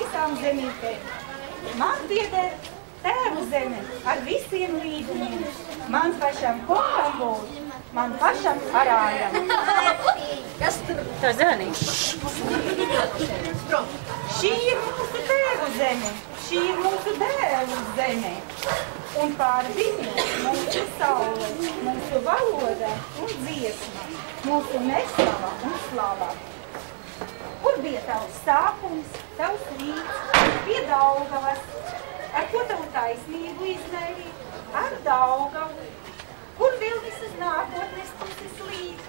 visām zemītēm. Man pieder tēvu zeme ar visiem līdumiem. Man pašam kungam būt, man pašam arājam. Kas tur? Tā zēnīša. Šī ir mūsu tēvu zeme, šī ir mūsu dēlu zeme. Un pār viņu mūsu saule, mūsu valoda un dziesma, mūsu neslava un slava. Kur bija tavs sākums, tavs rīts, pie Daugavas, ar ko tavu taisnību izmērīt, ar Daugavu, kur vēl visas nākotnes puses līd,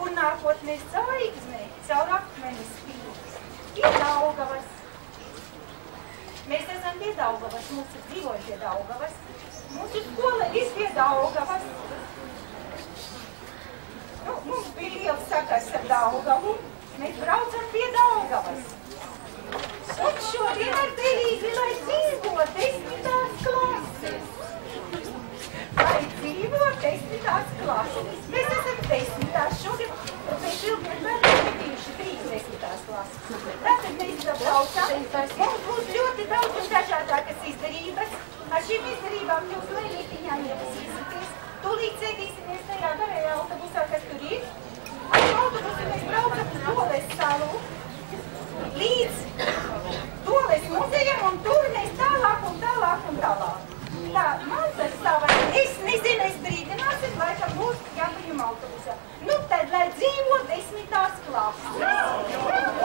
kur nākotnes zvaigzne caur akmeni spīd, pie Daugavas. Mēs esam pie Daugavas, mūsu dzīvoja pie Daugavas, mūsu skola ir pie Daugavas. Mums bija liels sakars ar Daugavu. Mēs braucam pie Daugavas. Un šodien ar Terīzi, lai dzīvo 10. klases. Lai dzīvo 10. klases. Mēs esam 10. šogad, pēc ilgiem bērniem bijuši 30. klases. Tātad mēs braucam, mums būs ļoti daudz un dažādākas izdarības. Ar šīm izdarībām jūs lēnītiņām iepazīsieties. Tūlīt sēdīsimies tajā garajā autobusā, kas tur ir. Ar autobusu mēs braucam uz Doles salu, līdz Doles muzejam, un tur mēs tālāk un tālāk un tālāk. Tā, man tas savas, es nezinu, es brīdināsim, laikam būs jāpaņem autobusā. Nu tad, lai dzīvo 10. klases.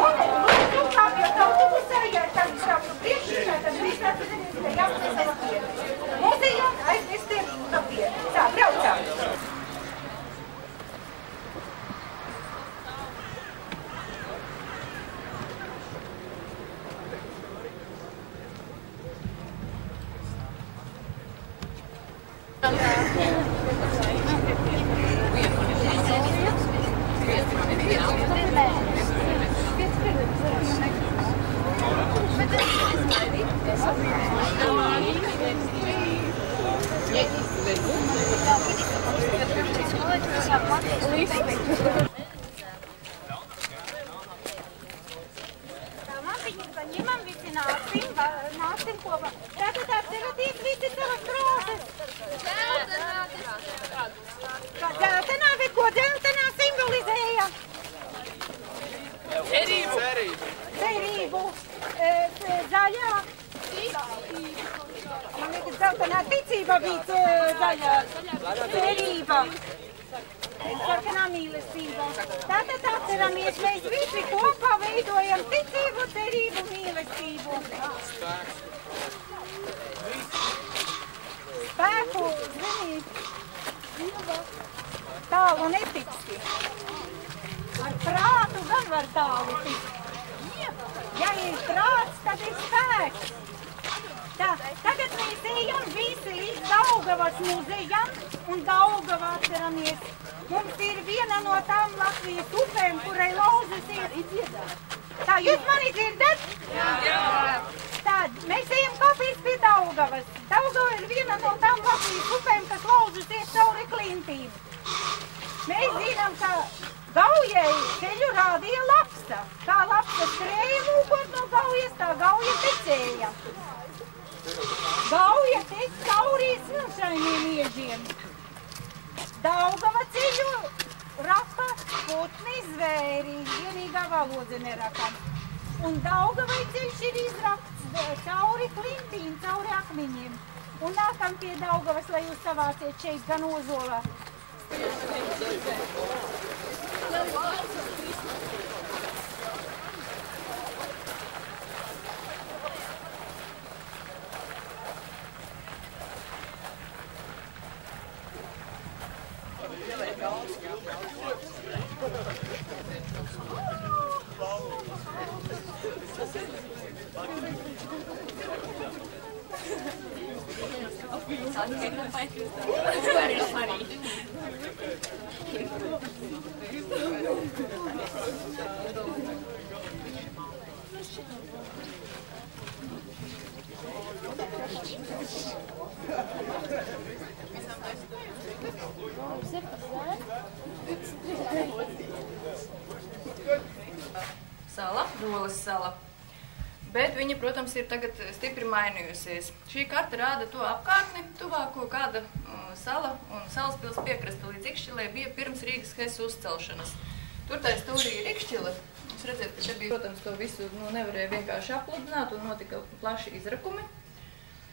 Un kāpjot autobusā, ja tad šāptu priekšā, tad mēs atpazinies, ka jāpēc papieru. Muzejam aizvestiem papieru. Tā, braucām. Tātad atceramies, mēs visi kopā veidojam ticību, cerību, mīlestību. Spēku, zini, tālu netiksti. Ar prātu gan var tālu tikt. Ja ir prāts, tad ir spēks. Tā, tagad mēs ejam visi līdz Daugavas muzejam un Daugavā atceramies. Mums ir viena no tām Latvijas upēm, kurai lauzas ir. Tā, jūs mani dzirdat? Jā. Tā, mēs ejam kāpēc pie Daugavas. Daugava ir viena no tām Latvijas upēm, kas lauzas ir cauri klintīm. Mēs zinām, ka Gaujai ceļu rādīja Lapsa. Kā Lapsa skrēja mūkot no Gaujas, tā Gauja tecēja. Gauja tec cauri smilšainiem iežiem. Daugava ceļu raka putni zvēri, vienīgā valoda neraka. Un Daugavai ceļš ir izrakts cauri klintīm, cauri akmeņiem. Un nākam pie Daugavas, lai jūs savāciet šeit gan Ozolā. Sala, Doles sala. Bet viņa, protams, ir tagad stipri mainījusies. Šī karte rāda to apkārtni, tuvāko kāda sala un Salaspils piekrasta līdz Ikšķilē bija pirms Rīgas Hesa uzcelšanas. Tur tā stūrī ir Ikšķile. Jūs redzat, ka te bija, protams, to visu nevarēja vienkārši apludināt un notika plaši izrakumi.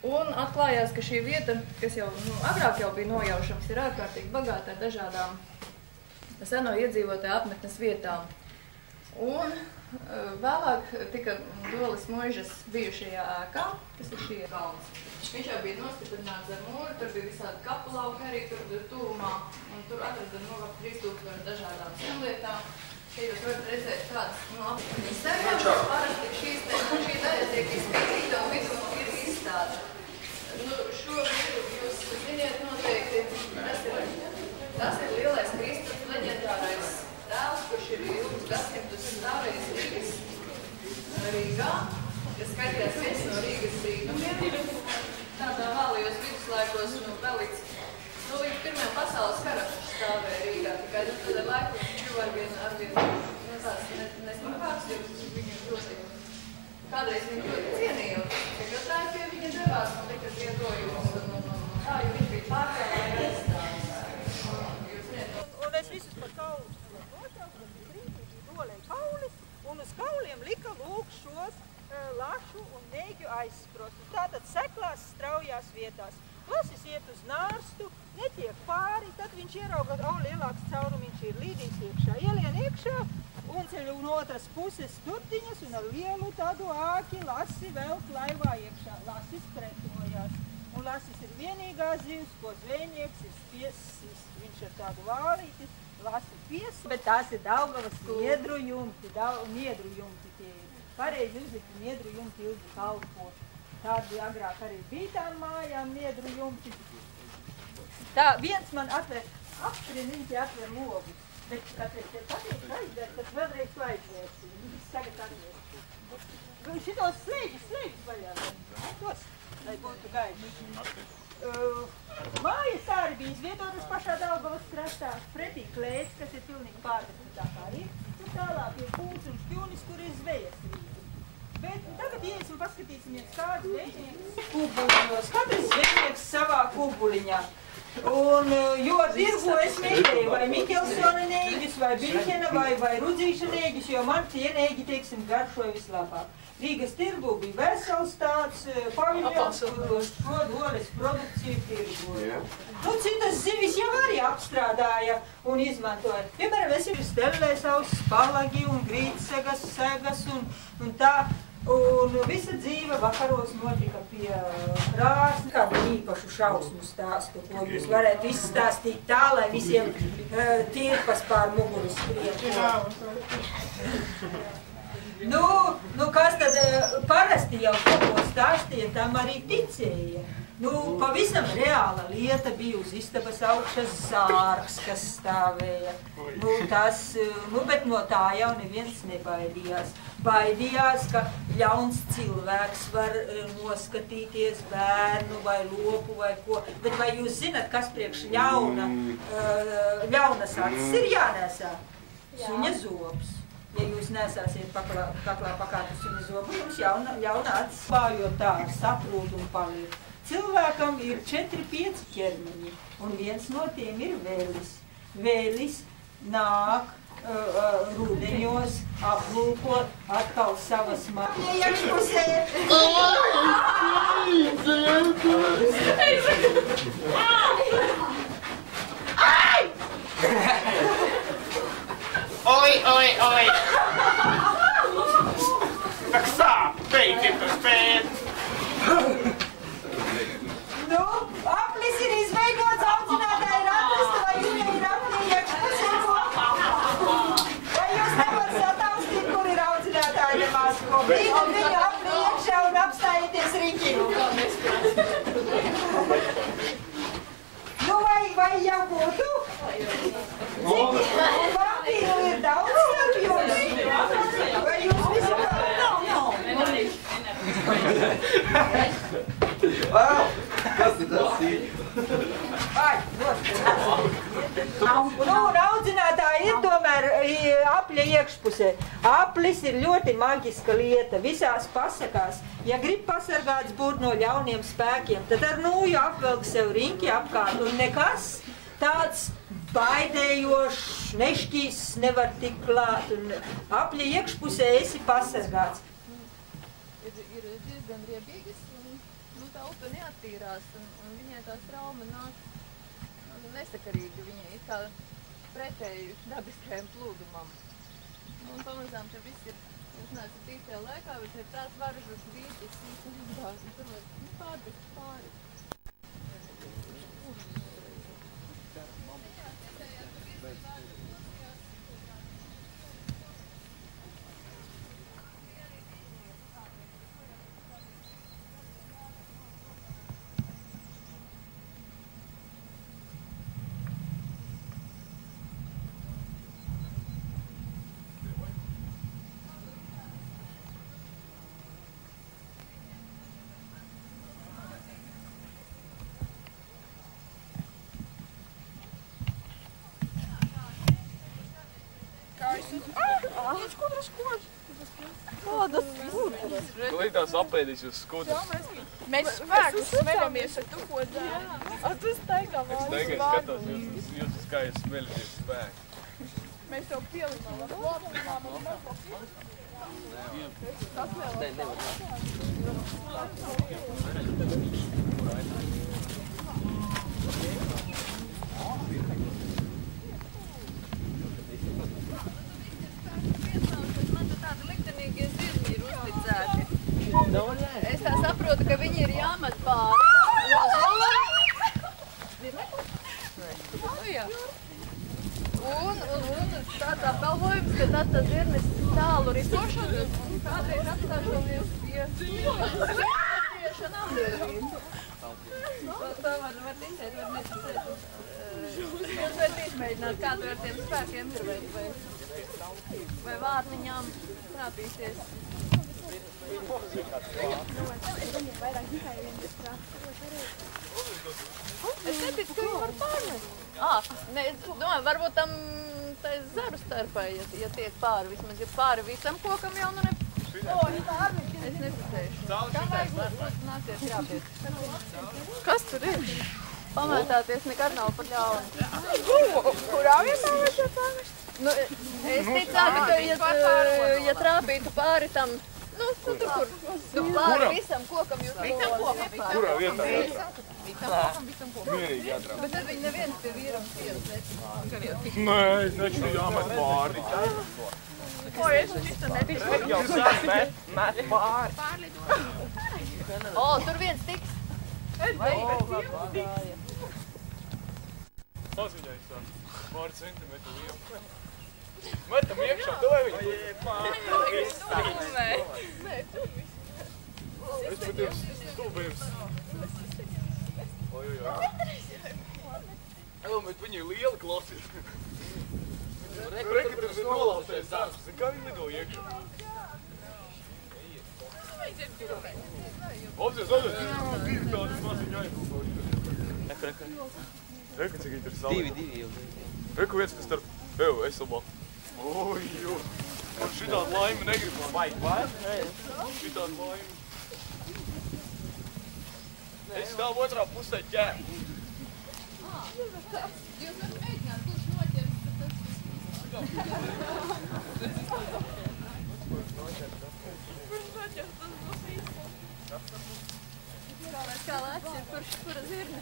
Un atklājās, ka šī vieta, kas jau agrāk jau bija nojaušams, ir ārkārtīgi bagāta ar dažādām seno iedzīvotāju apmetnes vietām. Un vēlāk tika Doles Muižas bijušajā ēkā, kas ir šī kalns. Viņš jau bija nostiprināts ar mūru, tur bija visādi kapulauki arī tur tuvumā, un tur atrada ap 3000 dažādām senlietām. Te jūs varat redzēt kādas apmetnes segās, parasti šī daļa tiek izpētīta un vidū ir izstāde. Šo vidu jūs ziniet noteikti, tas ir lielais Kristus leģendārais tēls, kurš ir ilgus gadsimtus stāvējis Rīgā, kas skaitījās viens no Rīgas brīnumiem. Tādā vēlajos viduslaikos līdz Pirmajam pasaules karam stāvēja Rīgā, tikai tādā laikā viņš kļuva arvien tāds nesmukāks, jo viņu ļoti kādreiz viņi ļoti cienīja. Sekretāji pie viņa devās, un tika ziedojumus, un tā, jo viņš bija pārkārt aizstāvis. Un es visus par kaulu nošauku, brīdīgi dolēja kaulis, un uz kauliem lika lūk šos lašu un nēģu aizsprostus. Tātad seklās straujās vietās. Lasis iet uz nārstu, netiek pāri, tad viņš ierauga, lielāks caurumiņš ir līdīs iekšā. Ielien iekšā un ceļ un otras puses turtiņas un ar lielu tādu āki Lasi velk laivā iekšā. Lasis pretojās. Un Lasis ir vienīgā zivs, ko zvejnieks ir spiesis. Viņš ar tādu vālīti Lasi piesu, bet tās ir Daugavas niedru jumti tie ir. Pareizi uzlikti niedru jumti ilgi kalpo. Tādi agrāk arī bija tām mājām niedru jumti. Tā viens man apstriniņķi atver logus, bet kāpēc te patīk aizvērt, tad vēlreiz aizvērsi. Viņš tagad aizvērsi. Šitos slēģis vaļā. Tos, lai būtu gaiši. Mājas arī bija izvietotas pašā Daugavas krastā. Pretī klēts, kas ir pilnīgi pārvērtā kā ir. Tur tālāk ir Pūls un Šķunis, kur ir zvejas rīti. Bet tagad iesim un paskatīsimies, kāds zvejnieks kubuļos. Katrs zvejnieks savā kubuliņā. Un, jo tirgu es meklēju vai Mikelsona nēģis, vai Biļķena, vai Rudzīša nēģis, jo man tie nēģi, teiksim, garšoja vislabāk. Rīgas tirgu bija vesels tāds paviļons, šo Doles produkciju tirgoja. Citas zivis jau arī apstrādāja un izmantoja. Piemēram, es ir stelē savus spalagi un grītsegas, segas un tā. Un visa dzīve vakaros notika pie krāsnes. Kādu īpašu šausmu stāstu, ko jūs varētu izstāstīt tā, lai visiem tirpas pār muguru skriet. Kas tad parasti jau kaut ko stāstīja, tam arī ticēja. Pavisam reāla lieta bija uz istabas augšas zārks, kas stāvēja. Bet no tā jau neviens nebaidījās. Baidījās, ka ļauns cilvēks var noskatīties bērnu vai lopu vai ko. Bet vai jūs zinat, kas priekš ļaunas acis ir jānesā? Suņa zobs. Ja jūs nesāsiet kaklā pakātu suņa zobu, jums ļauna acis spājot tā ar satrūdumu paliek. Cilvēkam ir 4-5 ķermeņi, un viens no tiem ir vēlis. Vēlis nāk rudeņos, aplūkot atkal savas mājas. Iekšpusē! Oi! Tak sāp, beidziet uz pēc! Aplis ir izveidots, audzinātāji ir atrasta, vai viņa ir aplī iekšpusē? Vai jūs nevar sataustīt, kur ir audzinātāji nemaz ko? Brīdam viņu aplī iekšā un apstājieties riņķinu. Vai jau būtu? Papīru ir daudz starp jums? Vai jūs visu Kas ir tas ir? Un audzinātāji ir tomēr apļa iekšpusē. Aplis ir ļoti maģiska lieta visās pasakās. Ja grib pasargāt zburt no ļauniem spēkiem, tad ar nūju apvelk sev riņķi apkārt un nekas tāds baidējošs, nešķīs nevar tik klāt. Un apļa iekšpusē esi pasargāts. Ir diezgan riebīgas un tā upe neattīrās un viņai tās trauma nāk nesakarīgi. Viņai ir kā pretēji dabiskajam plūdumam. Un pamazām te viss ir, es neesmu tīkajā laikā, bet ir tāds varžas vītis, un tur var pārbēgt pāri. Kādas skudras? Glītās apēdīs uz skudras. Mēs spēkus smēgamies ar tu, ko dara. A tu staigā Es tagad skatos jūs kā jūs smeļaties spēku. Mēs jau pielikām ar klāpumām un mēs jau pielikām. Kas vēl? Es tā saprotu, ka viņi ir jāmet pāri. Un tāds apgalvojums, ka tad tas zirnis tālu risošanas un kādreiz atstāšamies pie spiešanām. Tā var ticēt, var neticēt. Jūs varat izmēģināt, kāda ar tiem spēkiem ir, vai vārniņām trāpīsies. Es neticu, ka viņi var pārmest. Es domāju, varbūt tam zaru starpai, ja tiek pāri, vismaz ja pāri visam kokam jau nu ne... Es neticēšu. Kam vajag nācies jāpiet? Kas tur ir? Pamētāties nekad nav par ļaunu. Kurā vietā vajag pārmest? Nu, es ticētu, ka ja trāpītu pāri tam, nu tur kur, pāri visam kokam jūs visam kokam pāri. Kurā vietā? Visam kokam. Mierīgi jātrāp. Bet tad viņi neviens pie vīram sieras neticētu. Nē, taču jāmet pāri. O, es šitā neticu. Jau sāk met pāri. O, tur viens tiks. Paziņai sāk. Pāri centimetru lielu. Metam iekšā, dod viņu. Es pat jums stulbējums. Bet viņi ir lieli klausies. Reka, tur ir nolausējis darbs. Kā viņi lido iekšā? Opsies, divi tādi maziņi aizlūkoši. Reka, cik viņi tur salī. Divi jau. Reka, viens, kas starp. Es labāk. Oj, jū. Šitādu laimi negribam. Vai? Šitādu laimi. Es stāvu otrā pusē ķēru. Jūs varat mēģināt, kurš noķers, tad tas... Kā lēts ir, kura zirne?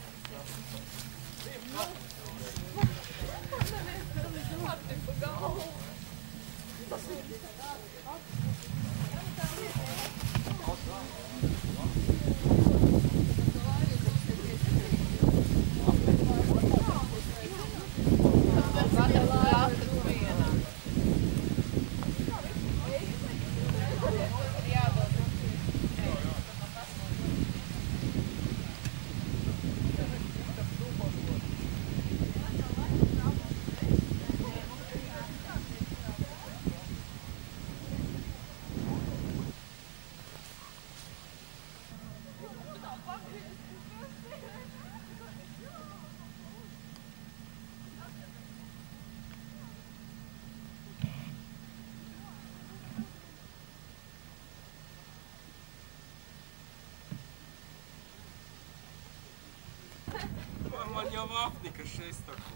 jau vapni, ka šis tako.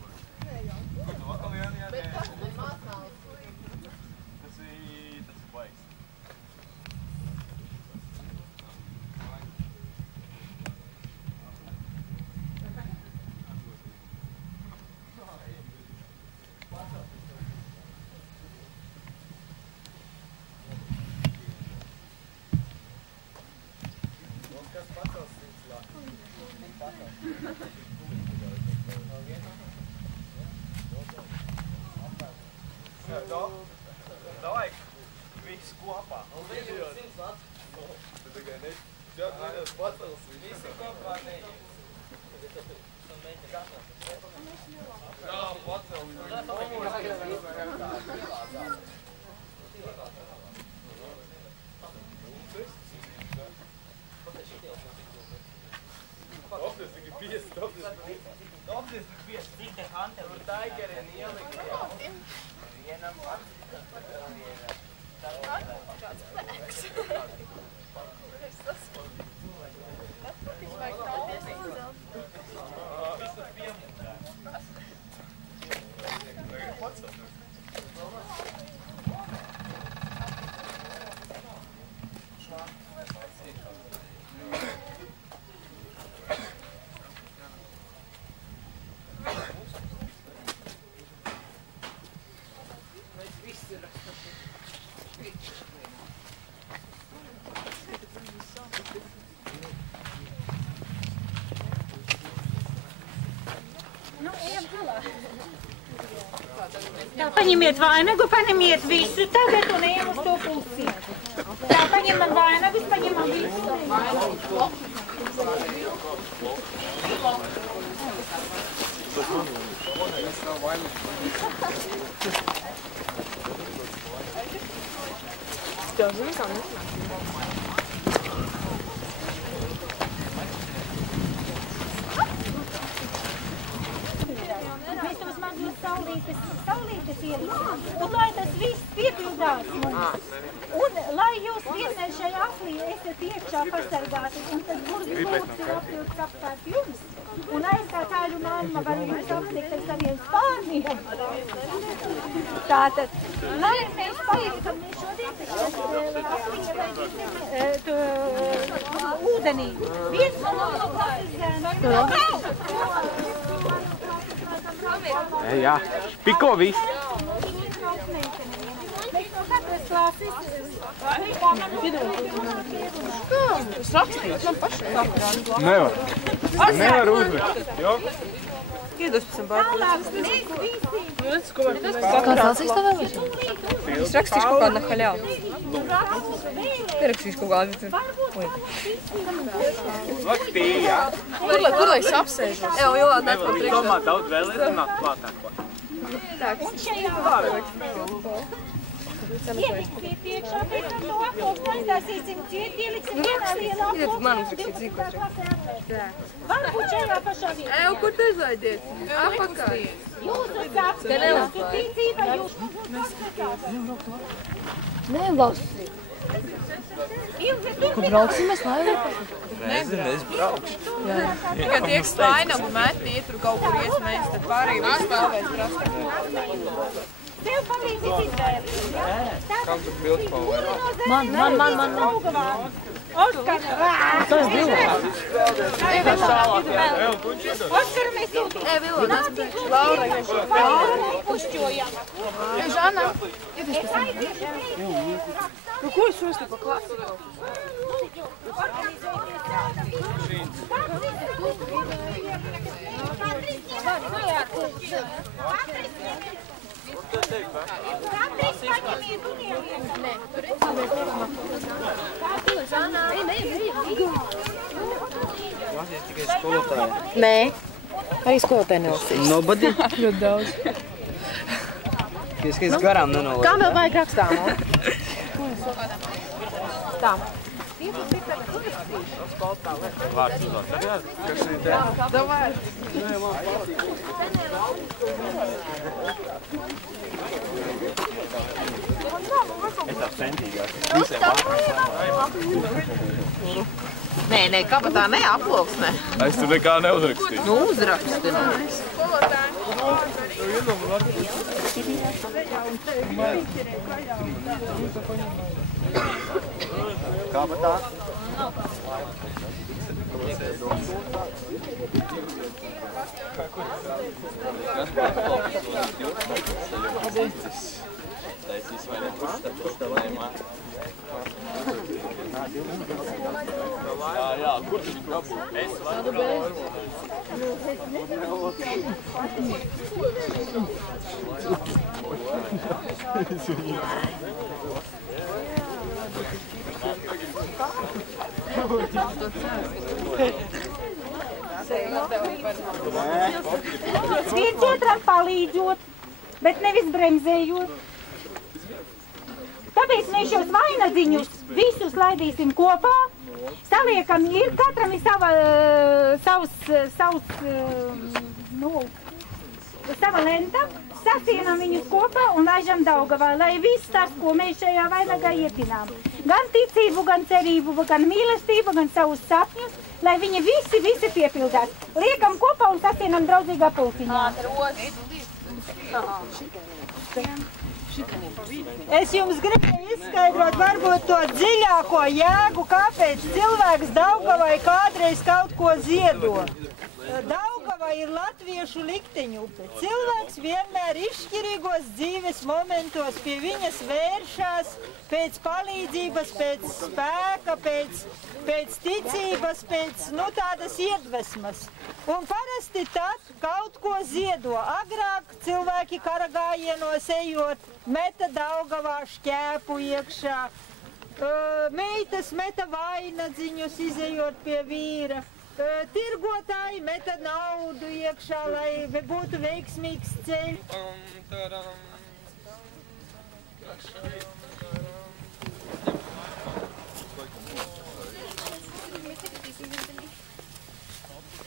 Kur tu atkal jā? Bet kas tas masāls? Tas ir baigs. Давай, viss kopā. Tu tikai ne... Jā, nedaudz pacels. Visi kopā neies. Jā, pacels. Tā, paņemiet vainagu, paņemiet visu tagad un ejam uz to pusi. Tā, paņemam vainagus, paņemam visu. Mēs tos mazos saulītes ieliksim, un lai tas viss piepildās mums. Un lai jūs vienmēr šajā aplī esat iekšā pasargāti, un tad burgi lūdzu ir aptilts apkārt jums. Un aizkā tāļu mamma var jums aptikt ar saviem spārniem. Tātad, lai mēs paliekam šodien apliņa vai ūdenī. Viens no klasizēm. Jā, piko viss. Es rakstīju, man pašai. Nevar uzvest. Iedosim bārpūs. Kāds Elsīs tev vēl? Es rakstīšu kaut kādu haļāvu. Ierakstīšu kaut kādu. Laktī, jā. Kur lai es apsēžos? Jā, jo, nē, pa priekšā. Domā, daudz vēl ir un atklātāk. Un šajā ielikt pie priekšā, pēc tam to aploks aiztāsīsim ciet, ieliksim vienā lielā aploks. Man uzrakstīt zīkošu. Varbūt šajā pašā vietā. Kur tu aizlaidiet? Apakaļ. Jūs uzsāpsiet, jūs ticība, jūs uzsāpsiet. Nelasi. Kur brauksim mēs laivā? Nezinu, es braukšu. Tikai tieks vainagu met, iet tur kaut kur iesmēs, tad pārīgi viss spēlēs prasta. Tev palīdzīt izvēlēt. Kam tu pildu pavērā? Man. Oskar, Tas divās. Oskar, mēs sūtījām. Nāciet, Laura, pušķojam. Žana. Es aiziešu reizi. Nu, ko es uzstāju pa klasu? Nē. Arī skolotāji nelasīs. Nobody? Ļoti daudz. Es garām nenolaidu. Kā vēl vajag rakstām? Tā. Vārds uzdot. Tagad? Kas ir te? Davai. Es tā centīgāk. Visiem pārāk. Nē, kabatā neaploksnē. Es tur nekā neuzrakstīju. Nu, uzraksti. Kabatā. Jā, kur tu viņu dabū? Es varu. Viens otram palīdzot, bet nevis bremzējot. Tāpēc mēs šos vainadziņus visus laidīsim kopā, saliekam, katram ir sava lenta, sasienam viņus kopā un laižam Daugavā, lai viss tas, ko mēs šajā vainagā ietinām, gan ticību, gan cerību, gan mīlestību, gan savus sapņus, lai viņi visi piepildās. Liekam kopā un sasienam draudzīgā pulciņā. Es jums gribēju izskaidrot varbūt to dziļāko jēgu, kāpēc cilvēks Daugavai kādreiz kaut ko ziedo. Daugava ir latviešu likteņu upe. Cilvēks vienmēr izšķirīgos dzīves momentos pie viņas vēršās pēc palīdzības, pēc spēka, pēc ticības, pēc tādas iedvesmas. Un parasti tad kaut ko ziedo. Agrāk cilvēki kara gājienos ejot, meta Daugavā šķēpu iekšā. Meitas meta vainadziņus izejot pie vīra. Tirgotāji meta naudu iekšā, lai būtu veiksmīgs ceļš.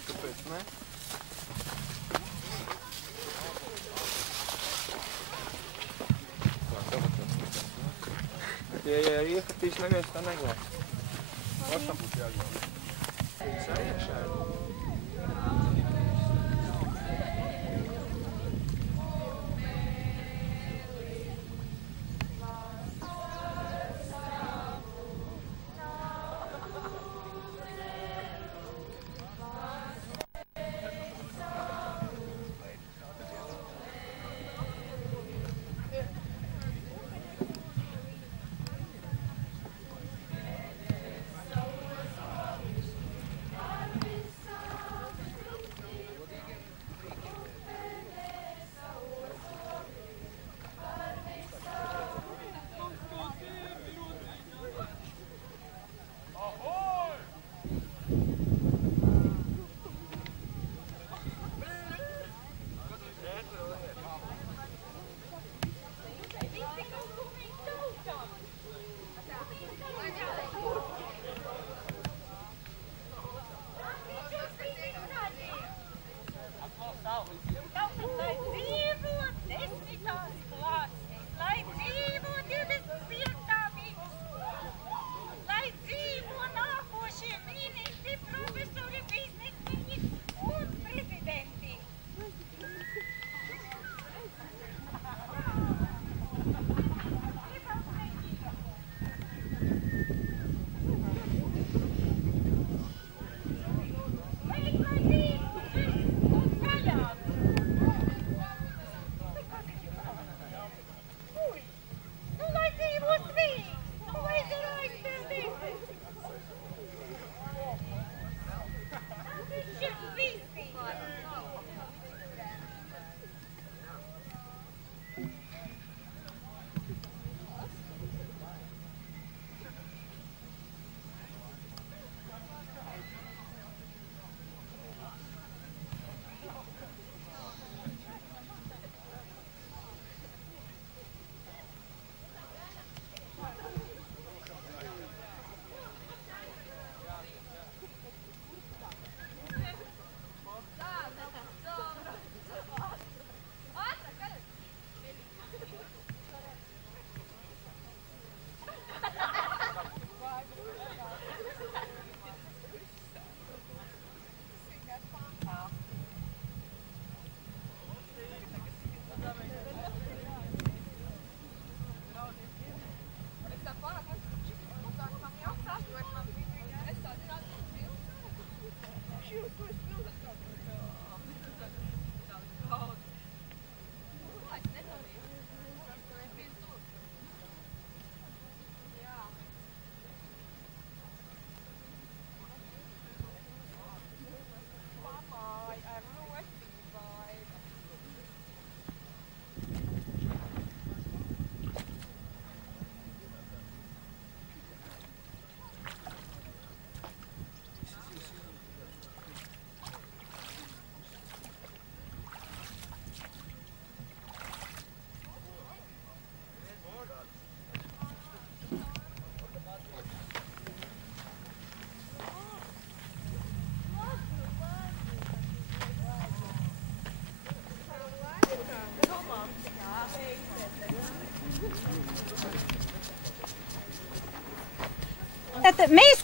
Kāpēc ne? Ja iekritīs, neviens tā neglābs. Pašam būs jāglāb.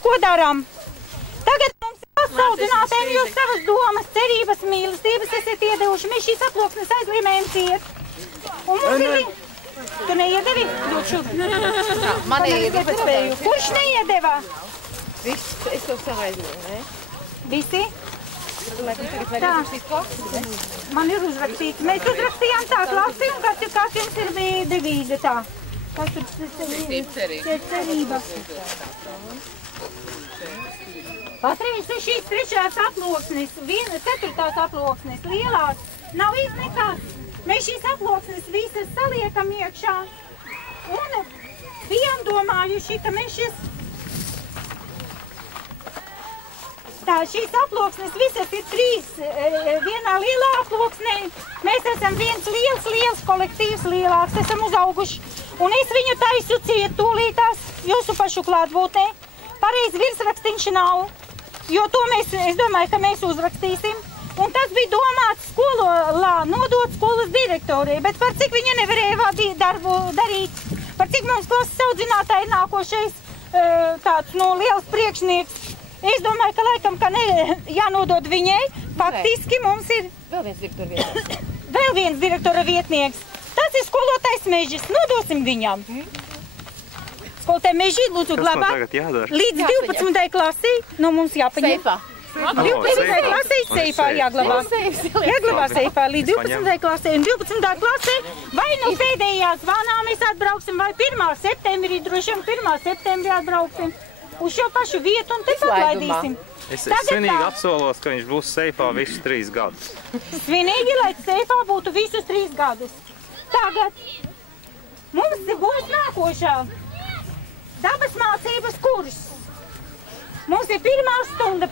ko darām? Tagad mums pasaudzinātēm jūs savas domas, cerības, mīlestības esat iedevuši. Mēs šīs aploksnes aizlīmējam ciet. Un mums ir... Tu neiedevi? Man iedeva. Kurš neiedeva? Viss, es to savu aizlīju, ne? Visi? Tā. Man ir uzrakstīts. Mēs uzrakstījām tā klasi, un kāds jums ir devīze tā. Kas tur cerība? Patreiz šīs trešās aploksnes, 4. aploksnes, lielās, nav nekas. Mēs šīs aploksnes visas saliekam iekšā un bijām domājuši, ka mēs šīs aploksnes visas ir 3 vienā lielā aploksnē. Mēs esam viens liels kolektīvs, lielāks, esam uzauguši. Un es viņu taisu ciet tūlītās jūsu pašu klātbūtnē. Pareizi virsrakstiņš nav, jo to es domāju, ka mēs uzrakstīsim. Un tas bija domāts skolā nodot skolas direktorei, bet par cik viņa nevarēja darbu darīt, par cik mums klases audzinātāji nākošais tāds liels priekšnieks. Es domāju, ka laikam, ka jānodod viņai, faktiski mums ir vēl viens direktora vietnieks. Tas ir skolotājs Mežis, nodosim viņam. Skolotāji Meži, lūdzu glabāt līdz 12. klasī, no mums jāpaņem. 12. klasē seifā jāglabā. Jāglabā seifā līdz 12. klasē. Un 12. klasē vai no pēdējā zvanā mēs atbrauksim, vai 1. septembrī, droši vien 1. septembrī atbrauksim uz šo pašu vietu un te atlaidīsim. Es svinīgi apsolos, ka viņš būs seifā visus 3 gadus. Svinīgi, lai seifā būtu visus 3 gadus. Tagad mums būs nākošā dabas mācības kurs. Mums ir pirmā stunda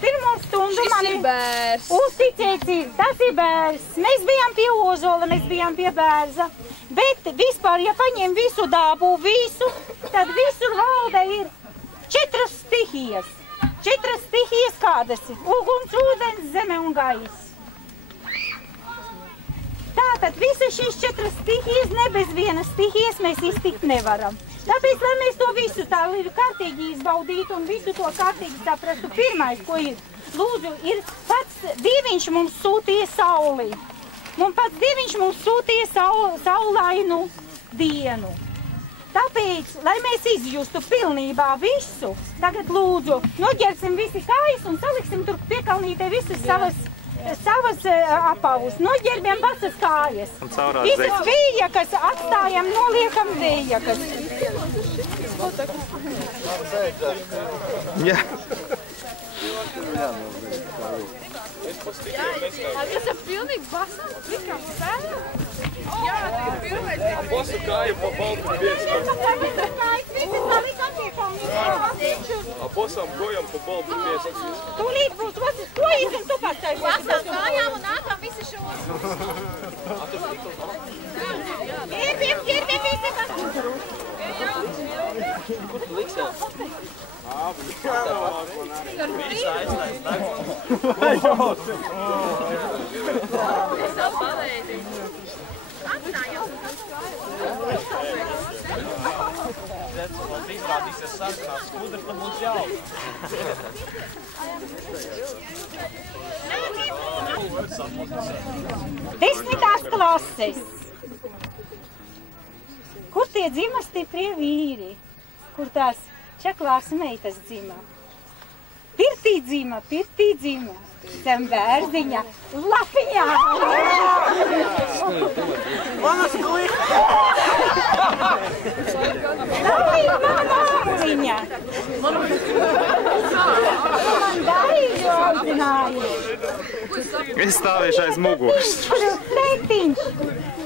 man ir bērs. Uzticēcīt, tas ir bērs. Mēs bijām pie Ozola, mēs bijām pie bērza. Bet vispār, ja paņem visu dabu, tad visur valda ir 4 stihijas. 4 stihijas kādas ir? Uguns, ūdens, zeme un gaiss. Tātad visas šīs 4 stihijas, ne bez vienas stihijas mēs iztikt nevaram. Tāpēc, lai mēs to visu tā kārtīgi izbaudītu un visu to kārtīgi saprastu, pirmais, ko ir, lūdzu, ir pats Dieviņš mums sūtīja sauli. Pats Dieviņš mums sūtīja saulainu dienu. Tāpēc, lai mēs izjustu pilnībā visu, tagad lūdzu, noģersim visi kājas un saliksim tur piekalnītē visas savas apavus. Noģerbjam basas kājas. Visas vējakas atstājam, noliekam vējakas. Jā. Jūs esat pilnīgi basām, tikam sēdam? Jā, tā ir pirmais. Basu kāju pa baltu piesku. A basām kojām pa baltu piesku. Tūlīt būs vasas kojas un tu pats tai būs. Basām kājām un nākam visi šos. Ģerbiem visi kas. Kur tu liksies? Izrādīsies sarkanās skudras, tad būs jauka. Desmitās klases. Kur tie dzima stiprie vīri? Kur tās čaklās meitas dzima? Pirtī dzima, zem bērziņa, lapiņā. Manas klika! Lapīga mana māmuliņa. Man darīju audzināju. Es stāvēšu aiz muguras. Kur ir sleiktiņš?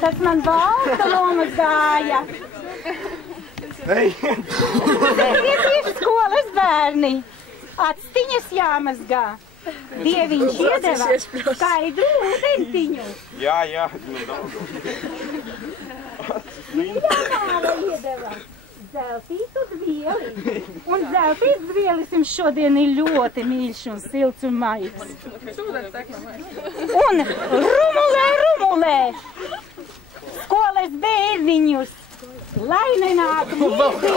Tas man balta lomas gāja. Tie skolas bērni. Atstiņas jāmazgā. Dieviņš iedeva skaidru ūdentiņu. Jā, nu daudz. Jāmāla iedeva zeltītu dvieli. Un zeltīts dvielis jums šodien ir ļoti mīļš un silts un maigs. Un rumulē skolas bērniņus, lai nenāk mīlīgi.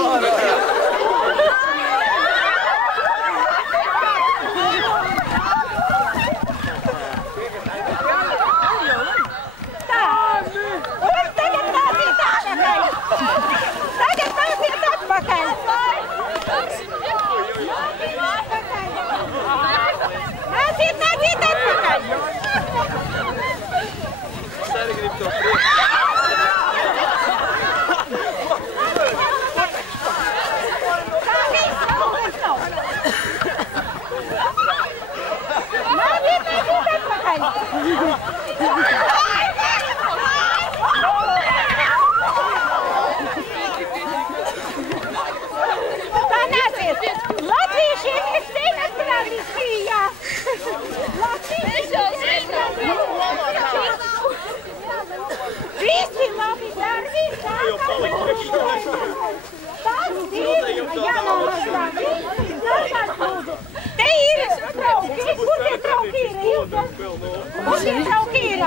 Kur šie draugi ir?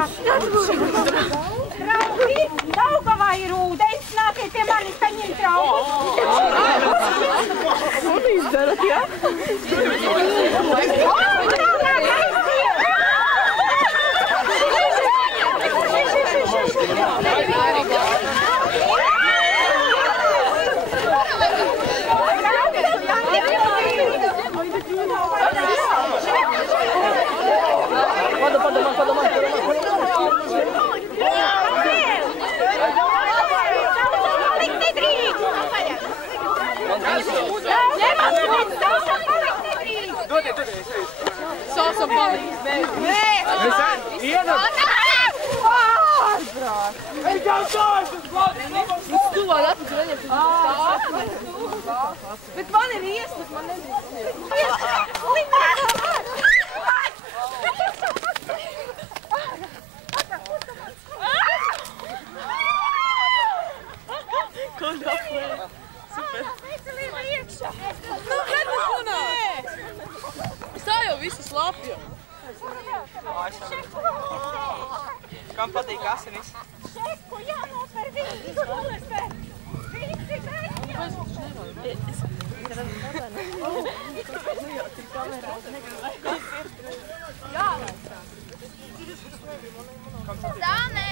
Draugi, Daugavā ir ūdens, nākiet pie manis paņemt trauku. Un izdarat, jā? Sausa palīdz, nē. Tu vēl atpakaļ neņem. Bet man ir iesmas, man slapja. Kam patīk asinis? Šeku jānoper visi skolospēr. Visi Dāne!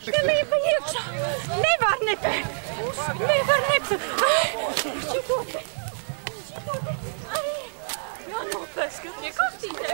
Stilība iekšā! Nevar nepēt! Nevar nepēt! Šito te! Jānopēc, ka nekastītē!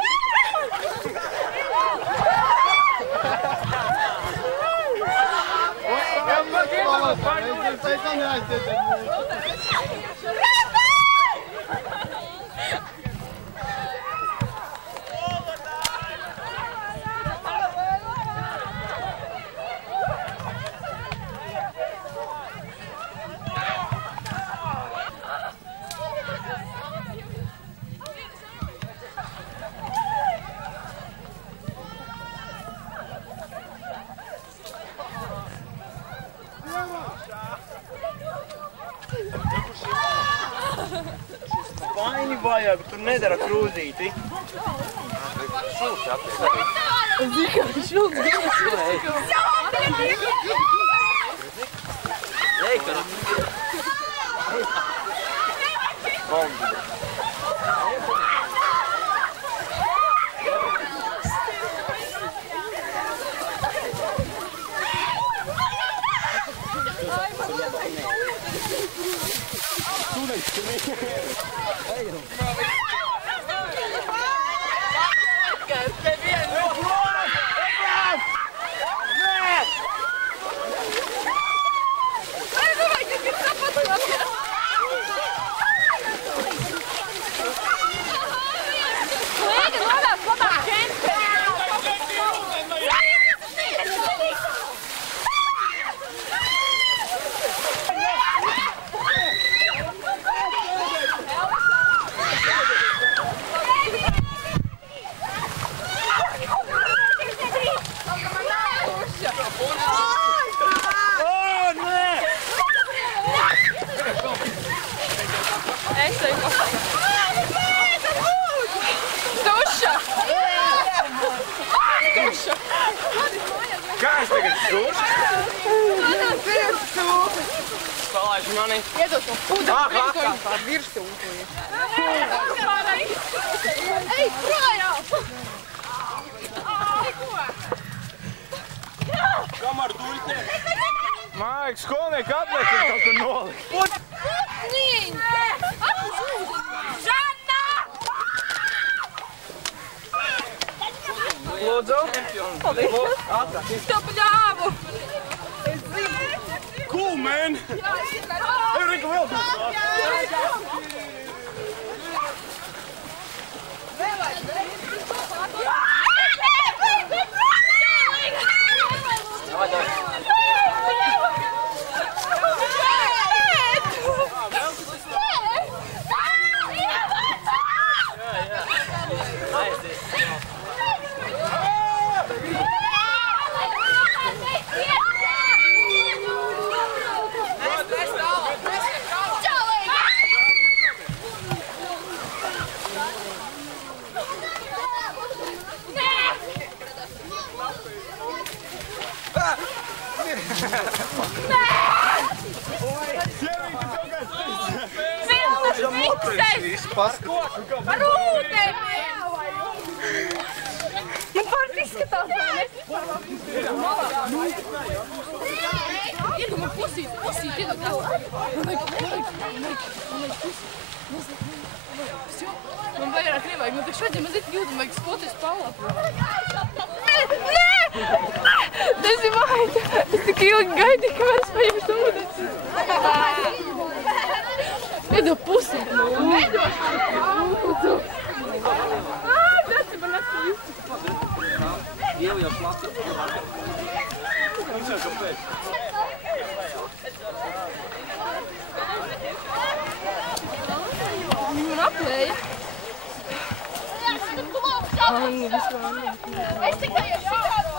Vaini vajag, tur nedara krūzīti. Šūks atliek. Zika, šūks. Ej, ka... Kā es tagad šūšu? Palaiž mani. Iedod to pudru. Tā virstu ūtuji. Ej, projām! Kamar duļķē? Mājas, skolnieki atliek un kaut kur nolikt. Putniņ! Atpūs ūdeni! Žanna! Lūdzu. Tev pļāvu! Cool, man! Ej, Rika, vēl būs! Pukses! Par ūdeni! Man pārāk izskatās, vai ne? Iedod man pusīt, iedod tev. Man vairāk nevajag, man tik šodien mazliet jūtu, man vajag skoties palā. Nē! Nezinu, vajag! Es tik ilgi gaidīju, ka mēs paņemšu ūdens. Iedod pusi. Iedod! Tas ir man atpūst. Dievu jau plati. Man aplēja. Es tikai jau šitādu.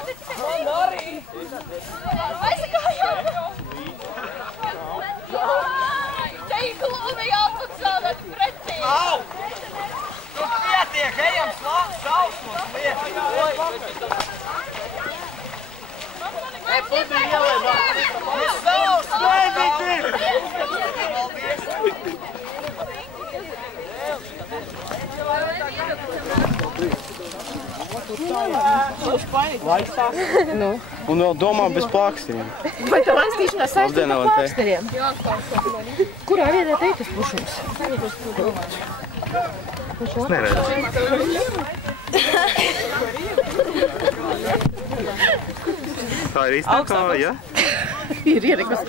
Man arī. Es tikai jau. Teiklu jāpat sādāt pretī. Au! Tu pietiek, ejam sausmos lieti. Ei, puti ielēmā. Es saus, baidīti! Nu. Un vēl domā bez plāksteriem. Vai tev aiztīšanās saistīta ar plāksteriem? Jā, plāksteriem. Kurā vietā te ir tas pušums? Es neredzu. Tā ir īstākā, ja? Ir ierekas.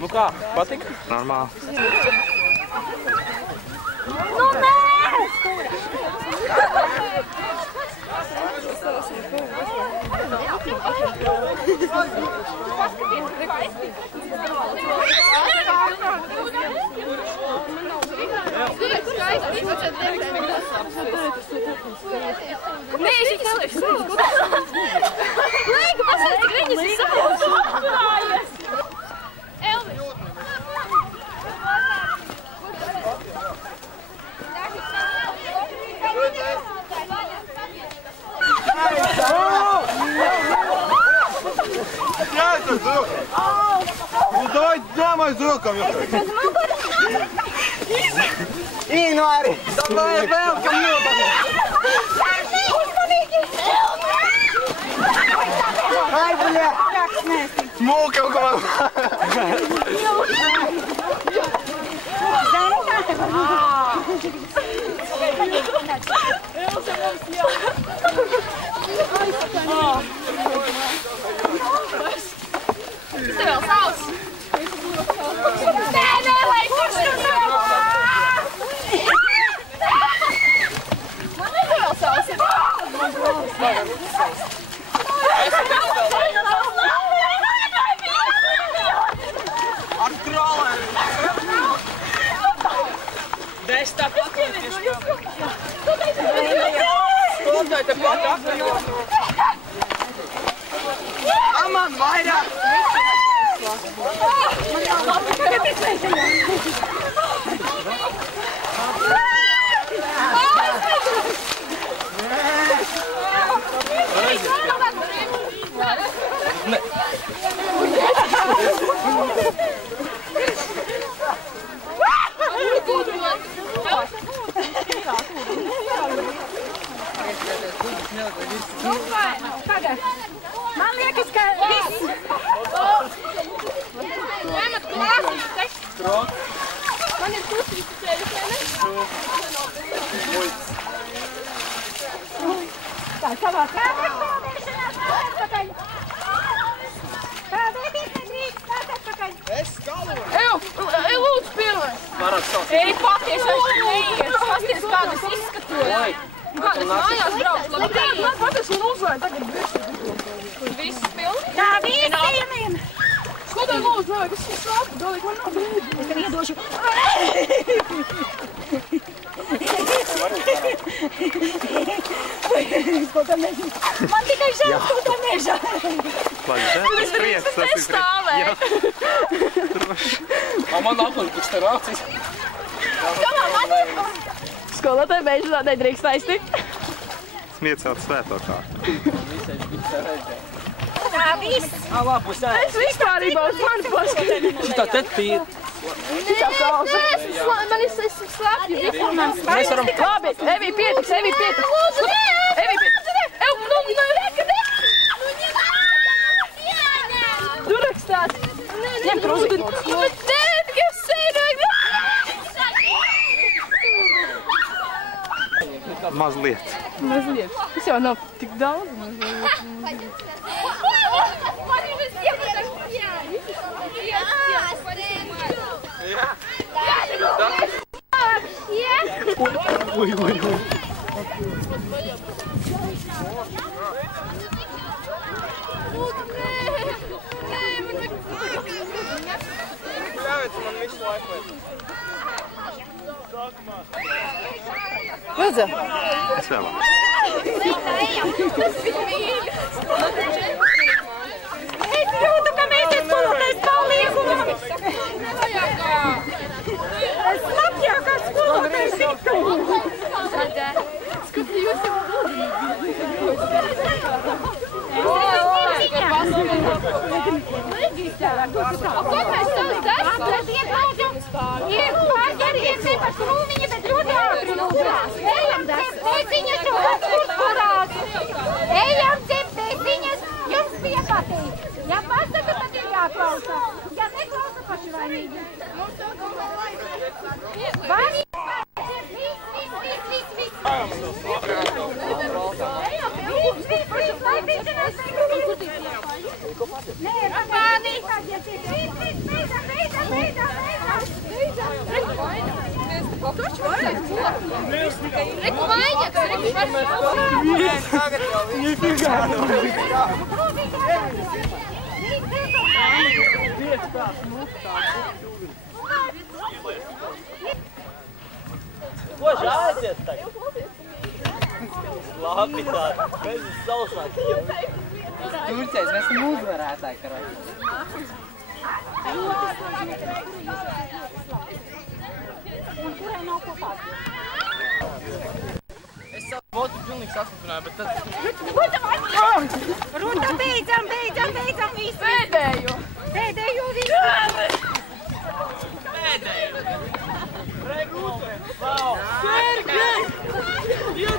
Nu kā, patika? Normāli. Nu, nē! Nē, šī nelieši savs. Lēga, pasaka, cik viņas ir savs. Elvis. Ну давай дамай зроком. Игнори! Давай, vēl, kam jūtam! Ai, bļa! Smūka kaut kā! Tas tev vēl savs! Nē, lai kurš tur vēl! Man tev vēl savs! Ar krālēm! Dēļ tā paklāties tev! Skoltai te pat apvienot! Aman, vairāk! Man jau labi, ka Man liekas, ka viss. Ņemat klāsītes. Man ir pusītas ceļas, vai ne? Tā savā atpakaļ. Pēdējais nedrīkst, tās atpakaļ. Es skaloju! Ej, lūdzu, pirmais. Varat saukt. Ej, paties, es neies. Pasties, kā tas izskatos. Kā tas mājās brauc, labi. Man paties un uzvāja tagad visu. Viss pilni? Tā visiem! Skotai, lūdzu, nevajag, es sāpu, galīgi man nav. Es tev iedošu. Man tikai žēl, ko tā nežēl. Tas prieks, tas ir stāvēja. Man apli, kurš te rācis. Skolotāji beidzot nedrīkst aiztikt. Smiecāt svēto kārtu. Tā viss. Labus, jā. Es vispārībā uz mani paskatīt. Šitā te tīri. Man esmu slapji. Mēs varam... Labi, Evī pietiks, Evī pietiks. Lūdzu, nē! Evī pietiks. Ev, nu, Tu rakstāt. Ņem krūzi. Bet nē, tikai es sēdēju. Mazliet. Mazliet. Tas jau nav tik daudz. Lūdzu. Es vēlāk. Es jūtu, ka mēs ir skolotais palīgumam. Es labjākā skolotais iktu. Skatu, jūs jau Ejam dzemdēsiņas, jums piepatīk. Ja pasaka, tad ir jāklausa. Ja neklausa, pašvainīgi. Vani! Reku vajag, Ko žāliet tagad? Labi tādi, mēs esam sausāki jau. Turcēs, mēs esam uzvarētāji, karoči. Un kurai nav kopā? Es savu votu pilnīgi saslapināju, bet tad... Ruta, beidzam visu! pēdējo. Pēdējo visu! Pēdējo! Reklūte! Wow! Sergei!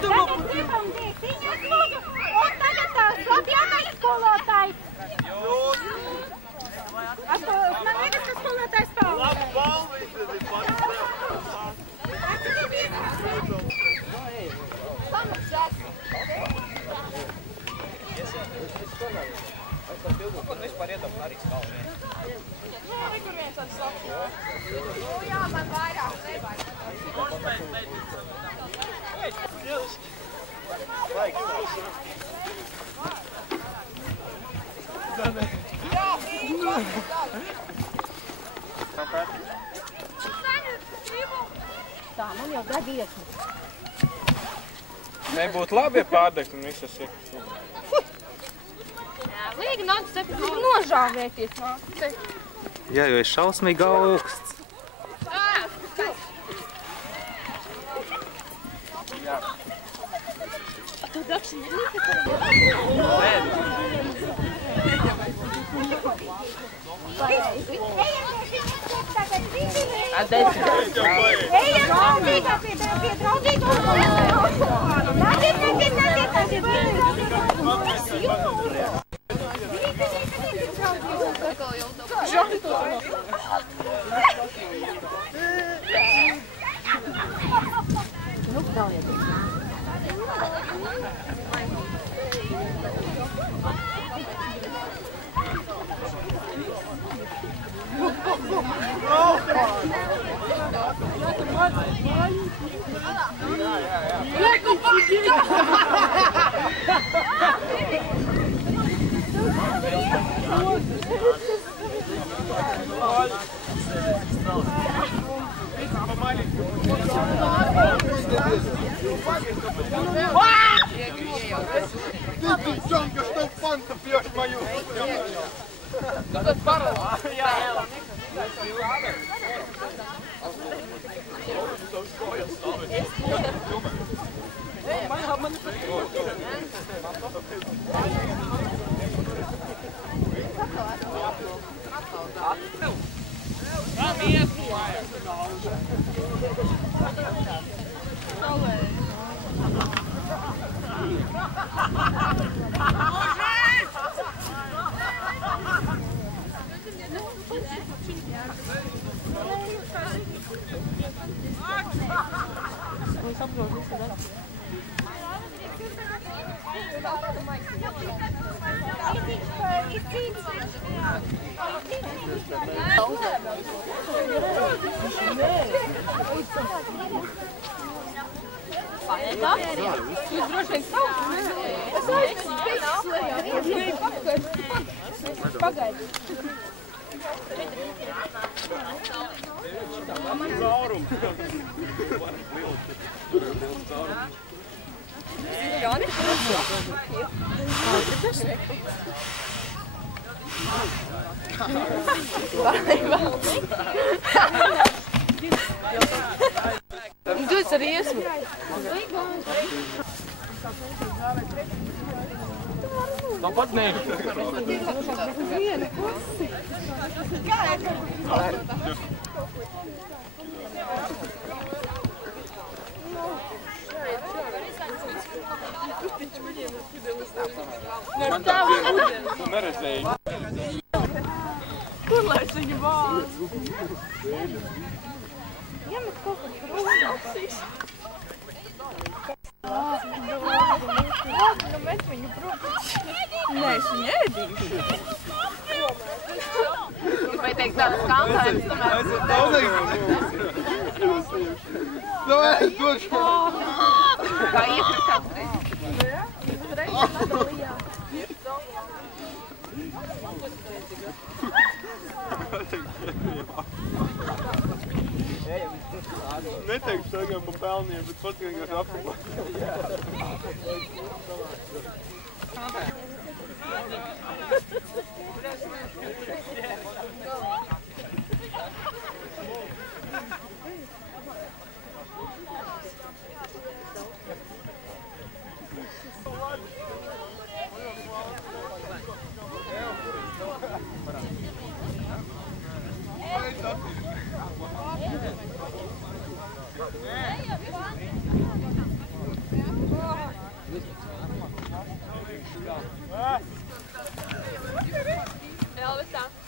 Tagad gribam dēsiņas, lūdzu! Un tagad tās labjākais skolotājs! Man liekas, ka skolotājs palīdz! Labi balvīt, tad ir pats Kaut vispār iedam arī skalvi. Kur viens tāds labs. Jā, man vairāk nevajag. Tā, man jau deg iesmu. Nebūtu labi, ja pārdegt un visas ir. Vajag nāc tepi nožāvēties. Jā, jo ir šausmīgi augsts. Ejam draudzīgā pie draudzīgā. Джонка, что фанта пьешь мою? Tam iet! Tu esi arī iesmu. Tāpat nē. Man tā tu neredzēji. Kur lai es viņu vācu? Iemet kaut ko prom. Nu met viņu prom. Nē, es viņu ēdīšu. Vai teikt tādas kampājas, kā iekritām. Neteikšu tagad pa pelniem, bet pats vienkārši apkopā. Elvis tā.